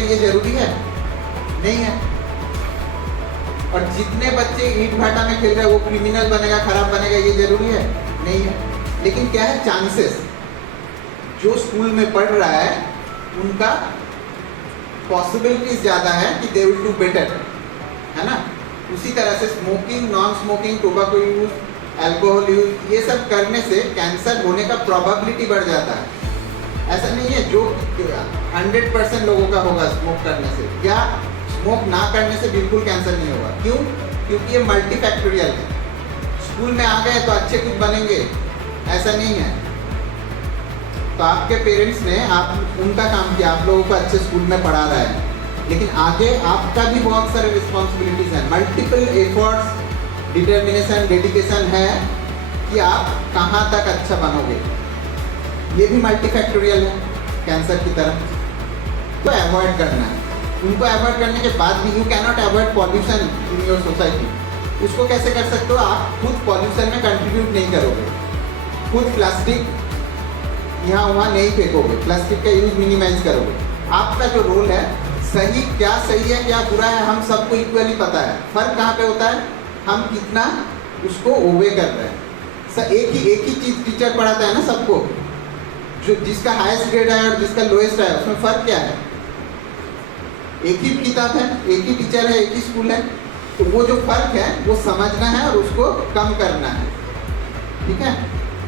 बनेगा ये जरूरी है? नहीं है। और जितने बच्चे ईंट भाटा में खेल रहे हैं वो क्रिमिनल बनेगा, खराब बनेगा, ये जरूरी है? नहीं है। लेकिन क्या है, चांसेस, जो स्कूल में पढ़ रहा है उनका पॉसिबिलिटीज ज़्यादा है कि दे विल डू बेटर, है ना। उसी तरह से smoking, non smoking, tobacco use, alcohol use, ये सब करने से कैंसर होने का प्रोबेबिलिटी बढ़ जाता है। ऐसा नहीं है जो 100% लोगों का होगा स्मोक करने से, या स्मोक ना करने से बिल्कुल कैंसर नहीं होगा। क्यों? क्योंकि ये मल्टीफैक्टोरियल है। स्कूल में आ गए तो अच्छे कुछ बनेंगे, ऐसा नहीं है। तो आपके पेरेंट्स ने उनका काम किया, आप लोगों को अच्छे स्कूल में पढ़ा रहा है, लेकिन आगे आपका भी बहुत सारे रिस्पॉन्सिबिलिटीज हैं। मल्टीपल एफर्ट्स, डिटर्मिनेशन, डेडिकेशन है कि आप कहाँ तक अच्छा बनोगे। ये भी मल्टीफैक्टोरियल है कैंसर की तरह। तो अवॉइड करना है। उनको अवॉइड करने के बाद भी you can not avoid pollution in your society. उसको कैसे कर सकते हो? आप खुद पॉल्यूशन में कंट्रीब्यूट नहीं करोगे, खुद प्लास्टिक यहाँ वहाँ नहीं फेंकोगे, प्लास्टिक का यूज मिनिमाइज करोगे। आपका जो रोल है, सही क्या सही है क्या बुरा है, हम सबको इक्वली पता है। फर्क कहाँ पे होता है? हम कितना उसको ओबे कर रहे हैं। सर एक ही चीज़ टीचर पढ़ाता है ना सबको, जो जिसका हाईएस्ट ग्रेड है और जिसका लोएस्ट है, उसमें फ़र्क क्या है? एक ही किताब है, एक ही टीचर है, एक ही स्कूल है। तो वो जो फ़र्क है वो समझना है और उसको कम करना है, ठीक है।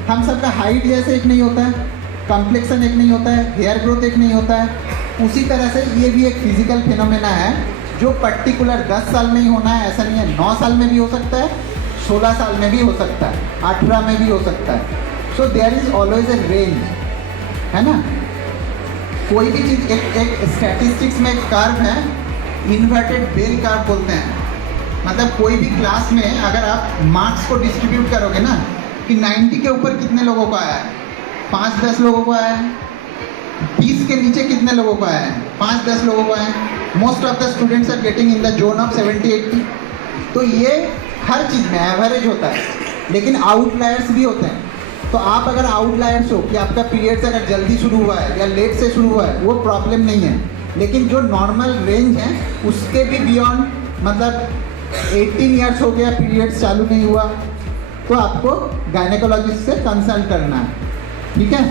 हम सबका हाइट जैसे एक नहीं होता है, कॉम्प्लेक्शन एक नहीं होता है, हेयर ग्रोथ एक नहीं होता है। उसी तरह से ये भी एक फिजिकल फिनोमेना है जो पर्टिकुलर 10 साल में ही होना है ऐसा नहीं है। 9 साल में भी हो सकता है, 16 साल में भी हो सकता है, 18 में भी हो सकता है। So there is always a range, है ना। कोई भी चीज़ एक स्टैटिस्टिक्स में एक कर्व है, इन्वर्टेड बेल कर्व बोलते हैं। मतलब कोई भी क्लास में अगर आप मार्क्स को डिस्ट्रीब्यूट करोगे ना, कि 90 के ऊपर कितने लोगों को आया है, 5-10 लोगों को आया है। 20 के नीचे कितने लोगों को आया है, 5-10 लोगों को आया है। Most of the students are getting in the zone of 70-80। तो ये हर चीज़ में एवरेज होता है, लेकिन आउटलायर्स भी होते हैं। तो आप अगर आउटलायर्स हो कि आपका पीरियड्स अगर जल्दी शुरू हुआ है या लेट से शुरू हुआ है, वो प्रॉब्लम नहीं है। लेकिन जो नॉर्मल रेंज है उसके भी बियॉन्ड, मतलब 18 ईयर्स हो गया पीरियड्स चालू नहीं हुआ, तो आपको गायनेकोलॉजिस्ट से कंसल्ट करना है, ठीक है।